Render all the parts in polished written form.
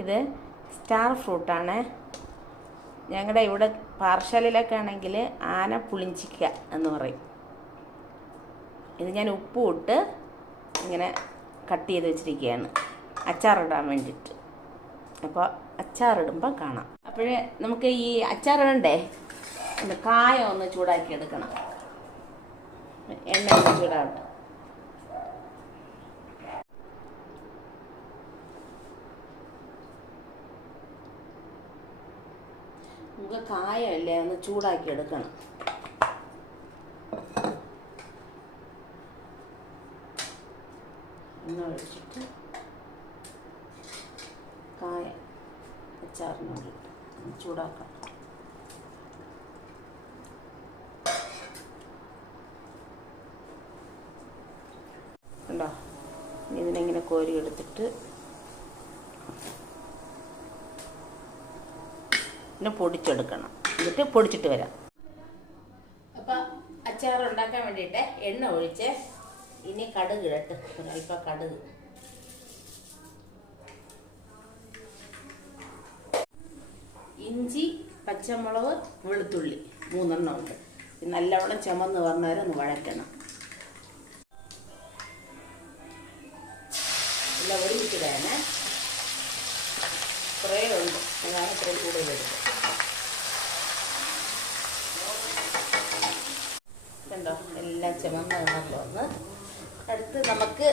ഇത് സ്റ്റാർ ഫ്രൂട്ടാണ്. ഞങ്ങളുടെ ഇവിടെ പാറശാലയിലൊക്കെ ആണെങ്കിൽ ആന പുളിഞ്ചിക്ക എന്ന് പറയും. ഇത് ഞാൻ ഉപ്പും ഇട്ട് ഇങ്ങനെ കട്ട് ചെയ്ത് വെച്ചിരിക്കുകയാണ് അച്ചാറിടാൻ വേണ്ടിയിട്ട്. അപ്പോൾ അച്ചാറിടുമ്പോൾ കാണാം. അപ്പോഴേ നമുക്ക് ഈ അച്ചാറിടണ്ടേ കായം ഒന്ന് ചൂടാക്കി എടുക്കണം. എണ്ണ ഒന്ന് ചൂടാവട്ടെ. നമുക്ക് കായമല്ലേ ഒന്ന് ചൂടാക്കി എടുക്കണം. എണ്ണ ഒഴിച്ചിട്ട് കായം അച്ചാറിന് വേണ്ടിയിട്ട് ചൂടാക്കാം. കണ്ടോ, ഇതിനെങ്ങനെ കോരി എടുത്തിട്ട് പിന്നെ പൊടിച്ചെടുക്കണം. എന്നിട്ട് പൊടിച്ചിട്ട് വരാം. അപ്പം അച്ചാർ ഉണ്ടാക്കാൻ വേണ്ടിയിട്ട് എണ്ണ ഒഴിച്ച് ഇനി കടുക് ഇടട്ട്. ഒരല്പം കടുക്, ഇഞ്ചി, പച്ചമുളക്, വെളുത്തുള്ളി 3 എണ്ണം ഉണ്ട്. നല്ലവണ്ണം ചുമന്ന് വന്നവരെ ഒന്ന് വഴറ്റണം. എല്ലാം ഒരുമിച്ചിടാനേ കുറേ ഉണ്ട്, അതാണ് ഇത്രയും കൂടുതലെടുത്ത്. കണ്ടോ, എല്ലാം ചുമന്ന് വന്ന് അടുത്ത് നമുക്ക്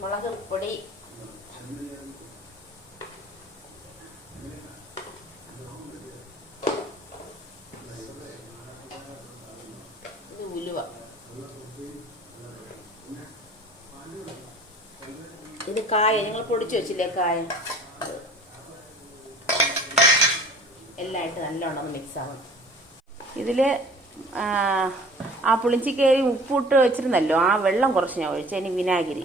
മുളക് പൊടി, ഇത് ഉലുവ, ഇത് കായ നിങ്ങൾ പൊടിച്ചു വെച്ചില്ലേ കായം, എല്ലാം ഇട്ട് നല്ലോണം മിക്സ് ആവണം. ഇതിൽ ആ പുളിഞ്ചിക്കരി ഉപ്പിട്ട് വെച്ചിരുന്നല്ലോ, ആ വെള്ളം കുറച്ച് ഞാൻ ഒഴിച്ചു. ഇനി വിനാഗിരി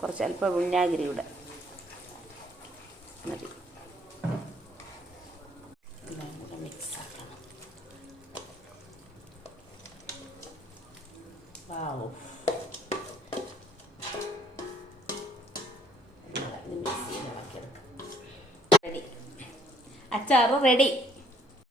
കുറച്ച്, അല്പം വിനാഗിരി ഇവിടെ മതി. എല്ലാം കൂടെ മിക്സ് ആക്കണം. വാവ്, മിക്സ് ചെയ്ത് ഇളക്കിയെടുക്കാം. റെഡി, അച്ചാറ് റെഡി.